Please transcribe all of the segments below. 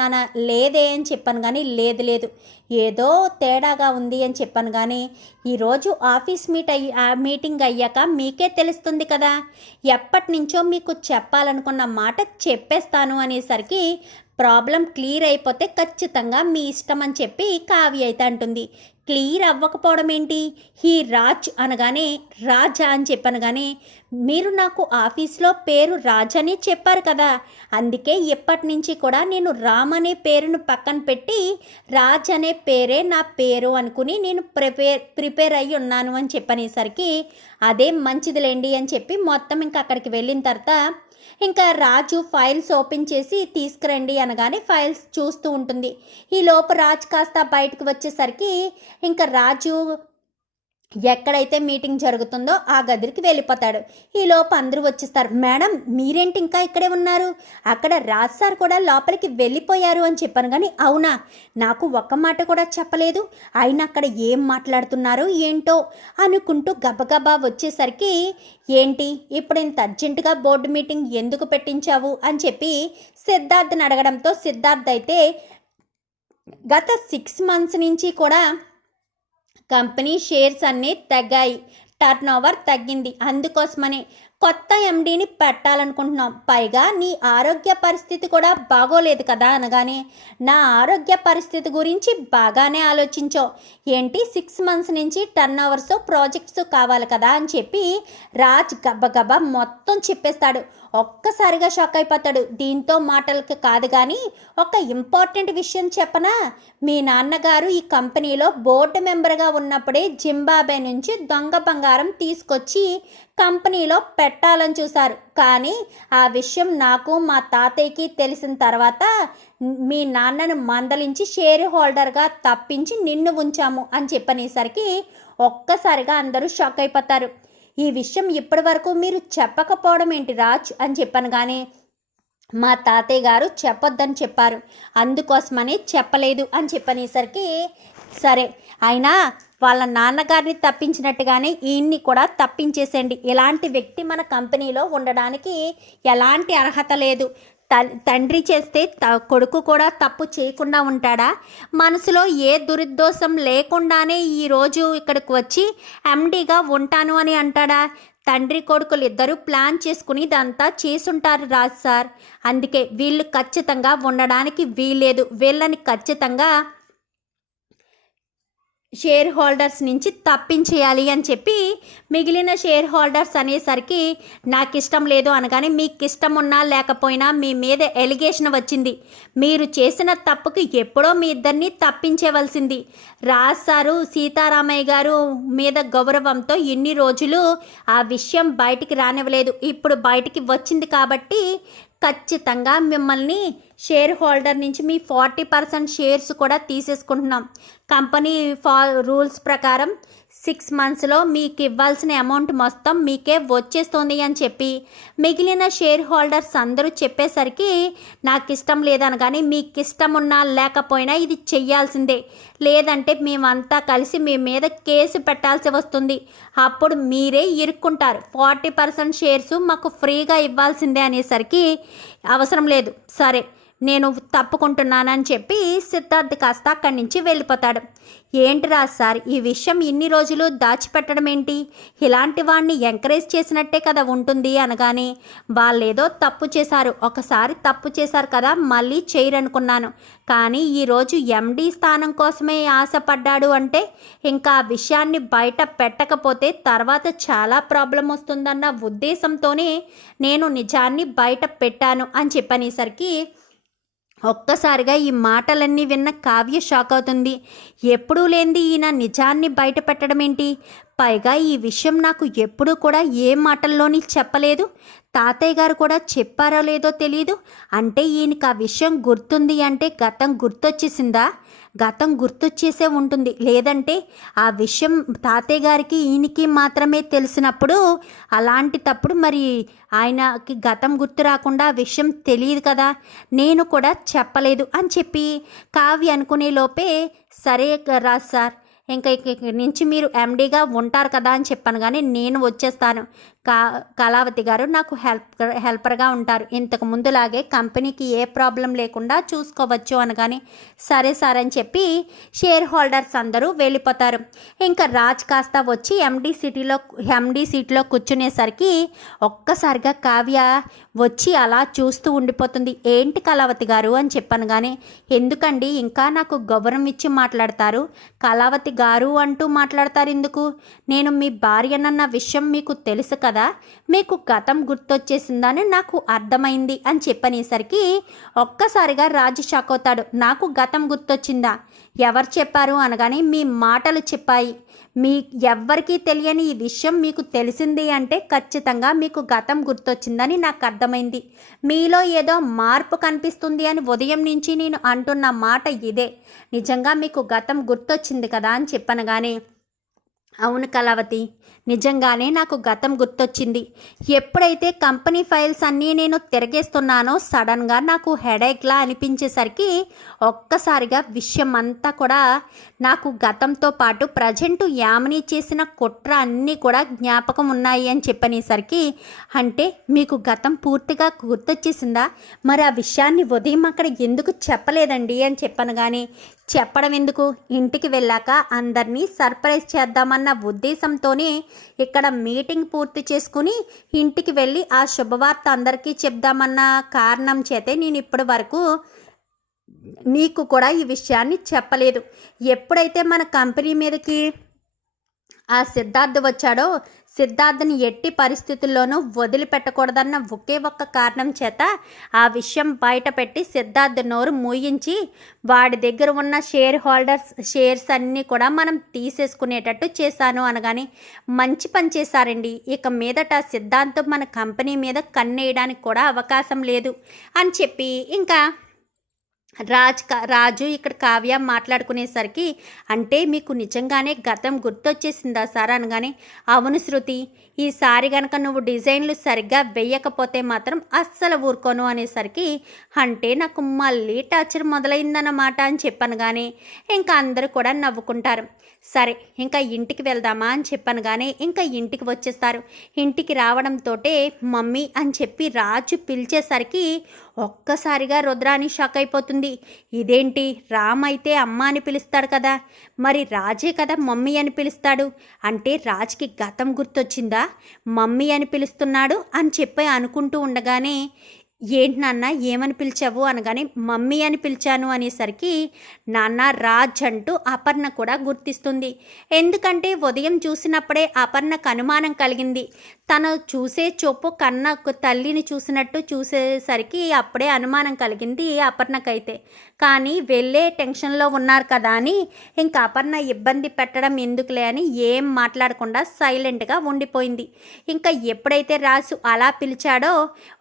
నాన్న లేదే అని చెప్పాను కానీ లేదు ఏదో తేడాగా ఉంది అని చెప్పాను కానీ ఈరోజు ఆఫీస్ మీటింగ్ అయ్యాక మీకే తెలుస్తుంది కదా, ఎప్పటి నుంచో మీకు చెప్పాలనుకున్న మాట చెప్పేస్తాను అనేసరికి ప్రాబ్లం క్లియర్ అయిపోతే ఖచ్చితంగా మీ ఇష్టం అని చెప్పి కావ్య అయితే అంటుంది. క్లియర్ అవ్వకపోవడం ఏంటి, హీ రాజ్ అనగానే రాజా అని చెప్పాను కానీ మీరు నాకు ఆఫీస్లో పేరు రాజ్ అని చెప్పారు కదా, అందుకే ఎప్పటి నుంచి కూడా నేను రామ్ అనే పేరును పక్కన పెట్టి రాజ్ అనే పేరే నా పేరు అనుకుని నేను ప్రిపేర్ అయ్యి ఉన్నాను అని చెప్పనేసరికి అదే మంచిదిలేండి అని చెప్పి మొత్తం ఇంకా అక్కడికి వెళ్ళిన తర్వాత ఇంకా రాజు ఫైల్స్ ఓపెన్ చేసి తీసుకురండి అనగానే ఫైల్స్ చూస్తూ ఉంటుంది. ఈలోపు రాజ్ కాస్త బయటకు వచ్చేసరికి ఇంకా రాజు ఎక్కడైతే మీటింగ్ జరుగుతుందో ఆ గదికి వెళ్ళిపోతాడు. ఈలోపు అందరూ వచ్చేస్తారు. మేడం మీరేంటి ఇంకా ఇక్కడే ఉన్నారు, అక్కడ రాజ్ సార్ కూడా లోపలికి వెళ్ళిపోయారు అని చెప్పాను కానీ అవునా, నాకు ఒక్క మాట కూడా చెప్పలేదు, ఆయన అక్కడ ఏం మాట్లాడుతున్నారో ఏంటో అనుకుంటూ గబగబా వచ్చేసరికి ఏంటి ఇప్పుడు ఇంత అర్జెంటుగా బోర్డు మీటింగ్ ఎందుకు పెట్టించావు అని చెప్పి సిద్ధార్థని అడగడంతో సిద్ధార్థ్ అయితే గత 6 months నుంచి కూడా కంపెనీ షేర్స్ అన్నీ తగ్గాయి, టర్న్ ఓవర్ తగ్గింది, అందుకోసమని కొత్త ఎండీని పెట్టాలనుకుంటున్నాం, పైగా నీ ఆరోగ్య పరిస్థితి కూడా బాగోలేదు కదా అనగానే నా ఆరోగ్య పరిస్థితి గురించి బాగానే ఆలోచించావు, ఏంటి 6 months నుంచి టర్న్ ఓవర్స్ ప్రాజెక్ట్స్ కావాలి కదా అని చెప్పి రాజ్ గబగబా మొత్తం చెప్పేస్తాడు. ఒక్కసారిగా షాక్ అయిపోతాడు. దీంతో మాటలకు కాదు కానీ ఒక ఇంపార్టెంట్ విషయం చెప్పనా, మీ నాన్నగారు ఈ కంపెనీలో బోర్డు మెంబర్గా ఉన్నప్పుడే జింబాబే నుంచి దొంగ బంగారం తీసుకొచ్చి కంపెనీలో పెట్టాలని చూశారు, కానీ ఆ విషయం నాకు మా తాతయ్యకి తెలిసిన తర్వాత మీ నాన్నను మందలించి షేర్ హోల్డర్గా తప్పించి నిన్ను ఉంచాము అని చెప్పనేసరికి ఒక్కసారిగా అందరూ షాక్ అయిపోతారు. ఈ విషయం ఇప్పటి వరకు మీరు చెప్పకపోవడం ఏంటి రాజ్ అని చెప్పాను కానీ మా తాతయ్య గారు చెప్పొద్దని చెప్పారు, అందుకోసమని చెప్పలేదు అని చెప్పనేసరికి సరే అయినా వాళ్ళ నాన్నగారిని తప్పించినట్టుగానే ఈయన్ని కూడా తప్పించేసేయండి, ఇలాంటి వ్యక్తి మన కంపెనీలో ఉండడానికి ఎలాంటి అర్హత లేదు, తండ్రి చేస్తే కొడుకు కూడా తప్పు చేయకుండా ఉంటాడా, మనసులో ఏ దురుద్దోషం లేకుండానే ఈరోజు ఇక్కడికి వచ్చి ఎండీగా ఉంటాను అని అంటాడా, తండ్రి కొడుకులు ఇద్దరూ ప్లాన్ చేసుకుని ఇదంతా చేసుంటారు రాజ్ సార్, అందుకే వీళ్ళు ఖచ్చితంగా ఉండడానికి వీల్లేదు, వీళ్ళని ఖచ్చితంగా షేర్ హోల్డర్స్ నుంచి తప్పించేయాలి అని చెప్పి మిగిలిన షేర్ హోల్డర్స్ అనేసరికి నాకు ఇష్టం లేదు అనగానే మీకు ఇష్టం ఉన్నా లేకపోయినా మీ మీద ఎలిగేషన్ వచ్చింది, మీరు చేసిన తప్పుకి ఎప్పుడో మీ ఇద్దరిని తప్పించేవలసింది, రాజ్ సారు సీతారామయ్య గారు మీద గౌరవంతో ఇన్ని రోజులు ఆ విషయం బయటికి రానివ్వలేదు, ఇప్పుడు బయటికి వచ్చింది కాబట్టి ఖచ్చితంగా మిమ్మల్ని షేర్ హోల్డర్ నుంచి మీ 40% షేర్స్ కూడా తీసేసుకుంటున్నాం, కంపెనీ రూల్స్ ప్రకారం 6 monthsలో మీకు ఇవ్వాల్సిన అమౌంట్ మొత్తం మీకే వచ్చేస్తుంది అని చెప్పి మిగిలిన షేర్ హోల్డర్స్ అందరూ చెప్పేసరికి నాకు ఇష్టం లేదనగానే మీకు ఇష్టం ఉన్నా లేకపోయినా ఇది చెయ్యాల్సిందే, లేదంటే మేమంతా కలిసి మీ మీద కేసు పెట్టాల్సి వస్తుంది, అప్పుడు మీరే ఇరుక్కుంటారు, 40% షేర్స్ మాకు ఫ్రీగా ఇవ్వాల్సిందే అనేసరికి అవసరం లేదు, సరే నేను తప్పుకుంటున్నానని చెప్పి సిద్ధార్థ్ కాస్త అక్కడి నుంచి వెళ్ళిపోతాడు. ఏంటి రాజ్ సార్ ఈ విషయం ఇన్ని రోజులు దాచిపెట్టడం ఏంటి, ఇలాంటి వాడిని ఎంకరేజ్ చేసినట్టే కదా ఉంటుంది అనగానే వాళ్ళేదో తప్పు చేశారు, ఒకసారి తప్పు చేశారు కదా మళ్ళీ చేయరనుకున్నాను, కానీ ఈరోజు ఎండీ స్థానం కోసమే ఆశపడ్డాడు అంటే ఇంకా ఆ విషయాన్ని బయట పెట్టకపోతే తర్వాత చాలా ప్రాబ్లం వస్తుందన్న ఉద్దేశంతోనే నేను నిజాన్ని బయట పెట్టాను అని చెప్పనేసరికి ఒక్కసారిగా ఈ మాటలన్నీ విన్న కావ్య షాక్ అవుతుంది. ఎప్పుడూ లేనిది ఈయన నిజాన్ని బయట పెట్టడం ఏంటి, పైగా ఈ విషయం నాకు ఎప్పుడూ కూడా ఏ మాటల్లోని చెప్పలేదు, తాతయ్య గారు కూడా చెప్పారో లేదో తెలియదు, అంటే ఈయనకి ఆ విషయం గుర్తుంది అంటే గతం గుర్తొచ్చేసిందా, గతం గుర్తొచ్చేసే ఉంటుంది, లేదంటే ఆ విషయం తాతయ్య గారికి ఈయనకి మాత్రమే తెలిసినప్పుడు అలాంటి తప్పుడు మరి ఆయనకి గతం గుర్తు రాకుండా ఆ విషయం తెలియదు కదా, నేను కూడా చెప్పలేదు అని చెప్పి కావ్య అనుకునే లోపే సరే రాజ్ సార్ ఇంకా ఇక్కడి నుంచి మీరు ఎండీగా ఉంటారు కదా అని చెప్పాను కానీ నేను వచ్చేస్తాను, కా కళావతి గారు నాకు హెల్పర్గా ఉంటారు, ఇంతకు ముందులాగే కంపెనీకి ఏ ప్రాబ్లం లేకుండా చూసుకోవచ్చు అనగానే సరే సార్ అని చెప్పి షేర్ హోల్డర్స్ అందరూ వెళ్ళిపోతారు. ఇంకా రాజ్ కాస్త వచ్చి ఎండి సీట్లో కూర్చునేసరికి ఒక్కసారిగా కావ్య వచ్చి అలా చూస్తూ ఉండిపోతుంది. ఏంటి కళావతి గారు అని చెప్పాను. కానీ ఎందుకండి ఇంకా నాకు గౌరవం ఇచ్చి మాట్లాడతారు, కళావతి గారు అంటూ మాట్లాడతారు ఎందుకు? నేను మీ భార్యనన్న విషయం మీకు తెలుసు కదా, మీకు గతం గుర్తొచ్చేసిందని నాకు అర్థమైంది అని చెప్పనేసరికి ఒక్కసారిగా రాజు షాక్ అవుతాడు. నాకు గతం గుర్తొచ్చిందా? ఎవరు చెప్పారు అనగానే మీ మాటలు చెప్పాయి. మీ ఎవ్వరికీ తెలియని ఈ విషయం మీకు తెలిసింది అంటే ఖచ్చితంగా మీకు గతం గుర్తొచ్చిందని నాకు అర్థమైంది. మీలో ఏదో మార్పు కనిపిస్తుంది అని ఉదయం నుంచి నేను అంటున్న మాట ఇదే. నిజంగా మీకు గతం గుర్తొచ్చింది కదా అని చెప్పనగానే అవును కళావతి, నిజంగానే నాకు గతం గుర్తొచ్చింది. ఎప్పుడైతే కంపెనీ ఫైల్స్ అన్నీ నేను తిరగేస్తున్నానో సడన్గా నాకు హెడేక్లా అనిపించేసరికి ఒక్కసారిగా విషయం అంతా కూడా నాకు గతంతో పాటు ప్రజెంట్ యామిని చేసిన కుట్ర అన్నీ కూడా జ్ఞాపకం ఉన్నాయి అని చెప్పనేసరికి అంటే మీకు గతం పూర్తిగా గుర్తొచ్చేసిందా? మరి ఆ విషయాన్ని ఉదయం అక్కడ ఎందుకు చెప్పలేదండి అని చెప్పను. కానీ చెప్పడం ఎందుకు, ఇంటికి వెళ్ళాక అందరినీ సర్ప్రైజ్ చేద్దామన్న ఉద్దేశంతోనే ఇక్కడ మీటింగ్ పూర్తి చేసుకుని ఇంటికి వెళ్ళి ఆ శుభవార్త అందరికీ చెప్దామన్న కారణం చేతే నేను ఇప్పటి వరకు నీకు కూడా ఈ విషయాన్ని చెప్పలేదు. ఎప్పుడైతే మన కంపెనీ మీదకి ఆ సిద్ధార్థ్ వచ్చాడో సిద్ధార్థని ఎట్టి పరిస్థితుల్లోనూ వదిలిపెట్టకూడదన్న ఒకే ఒక్క కారణం చేత ఆ విషయం బయట పెట్టి సిద్ధార్థ్ నోరు మూయించి వాడి దగ్గర ఉన్న షేర్స్ అన్నీ కూడా మనం తీసేసుకునేటట్టు చేశాను అనగానే మంచి పని చేశారండి, ఇక మీదట సిద్ధార్థం మన కంపెనీ మీద కన్నేయడానికి కూడా అవకాశం లేదు అని చెప్పి ఇంకా రాజు ఇక్కడ కావ్య మాట్లాడుకునేసరికి అంటే మీకు నిజంగానే గతం గుర్తొచ్చేసిందా సార్ అనగానే అవును శృతి, ఈసారి కనుక నువ్వు డిజైన్లు సరిగ్గా వేయకపోతే మాత్రం అస్సలు ఊరుకోను అనేసరికి అంటే నాకు మళ్ళీ టార్చర్ మొదలైందన్నమాట అని చెప్పాను. కానీ ఇంకా అందరూ కూడా నవ్వుకుంటారు. సరే ఇంకా ఇంటికి వెళ్దామా అని చెప్పాను. కానీ ఇంకా ఇంటికి వచ్చేస్తారు. ఇంటికి రావడంతో మమ్మీ అని చెప్పి రాజు పిలిచేసరికి ఒక్కసారిగా రుద్రాని షాక్ అయిపోతుంది. ఇదేంటి, రామ్ అయితే అమ్మ అని పిలుస్తాడు కదా, మరి రాజే కదా మమ్మీ అని పిలుస్తాడు అంటే రాజ్కి గతం గుర్తొచ్చిందా, మమ్మీ అని పిలుస్తున్నాడు అని చెప్పి అనుకుంటూ ఉండగానే ఏంటి నాన్న ఏమని పిలిచావు అనగానే మమ్మీ అని పిలిచాను అనేసరికి నాన్న రాజ్ అంటూ అపర్ణ కూడా గుర్తిస్తుంది. ఎందుకంటే ఉదయం చూసినప్పుడే అపర్ణకు అనుమానం కలిగింది. తను చూసే చూపు కన్న తల్లిని చూసినట్టు చూసేసరికి అప్పుడే అనుమానం కలిగింది అపర్ణకైతే. కానీ వెళ్ళే టెన్షన్లో ఉన్నారు కదా అని ఇంకా అపర్ణ ఇబ్బంది పెట్టడం ఎందుకులే అని ఏం మాట్లాడకుండా సైలెంట్గా ఉండిపోయింది. ఇంకా ఎప్పుడైతే రాజు అలా పిలిచాడో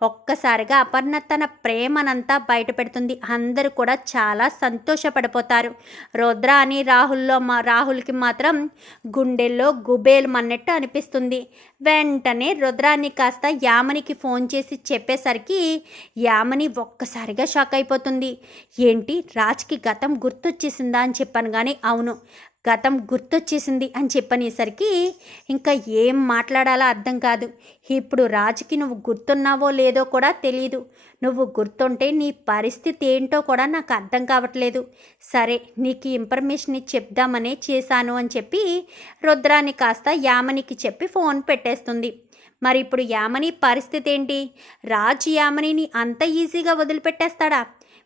ఒక్కసారిగా అపర్ణ తన ప్రేమనంతా బయట పెడుతుంది. అందరూ కూడా చాలా సంతోషపడిపోతారు. రుద్ర అని రాహుల్కి మాత్రం గుండెల్లో గుబేలు మన్నట్టు అనిపిస్తుంది. వెంటనే రుద్రాన్ని కాస్త యామనికి ఫోన్ చేసి చెప్పేసరికి యామని ఒక్కసారిగా షాక్ అయిపోతుంది. ఏంటి రాజ్కి గతం గుర్తొచ్చేసిందా అని చెప్పాను. కానీ అవును గతం గుర్తొచ్చేసింది అని చెప్పనేసరికి ఇంకా ఏం మాట్లాడాలో అర్థం కాదు. ఇప్పుడు రాజుకి నువ్వు గుర్తున్నావో లేదో కూడా తెలియదు. నువ్వు గుర్తుంటే నీ పరిస్థితి ఏంటో కూడా నాకు అర్థం కావట్లేదు. సరే నీకు ఇన్ఫర్మేషన్ చెప్దామనే చేశాను అని చెప్పి రుద్రాన్ని కాస్త యామనికి చెప్పి ఫోన్ పెట్టేస్తుంది. మరి ఇప్పుడు యామని పరిస్థితి ఏంటి? రాజు యామనిని అంత ఈజీగా వదిలిపెట్టేస్తాడా?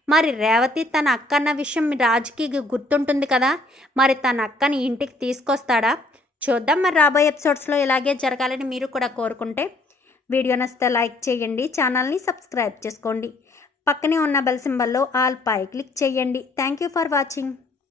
మరి రేవతి తన అక్క అన్న విషయం రాజుకి గుర్తుంటుంది కదా, మరి తన అక్కని ఇంటికి తీసుకొస్తాడా? చూద్దాం. మరి రాబోయే ఎపిసోడ్స్లో ఇలాగే జరగాలని మీరు కూడా కోరుకుంటే వీడియో నచ్చితే లైక్ చేయండి, ఛానల్ని సబ్స్క్రైబ్ చేసుకోండి, పక్కనే ఉన్న బెల్ సింబల్లో ఆల్ పై క్లిక్ చేయండి. Thank you for watching.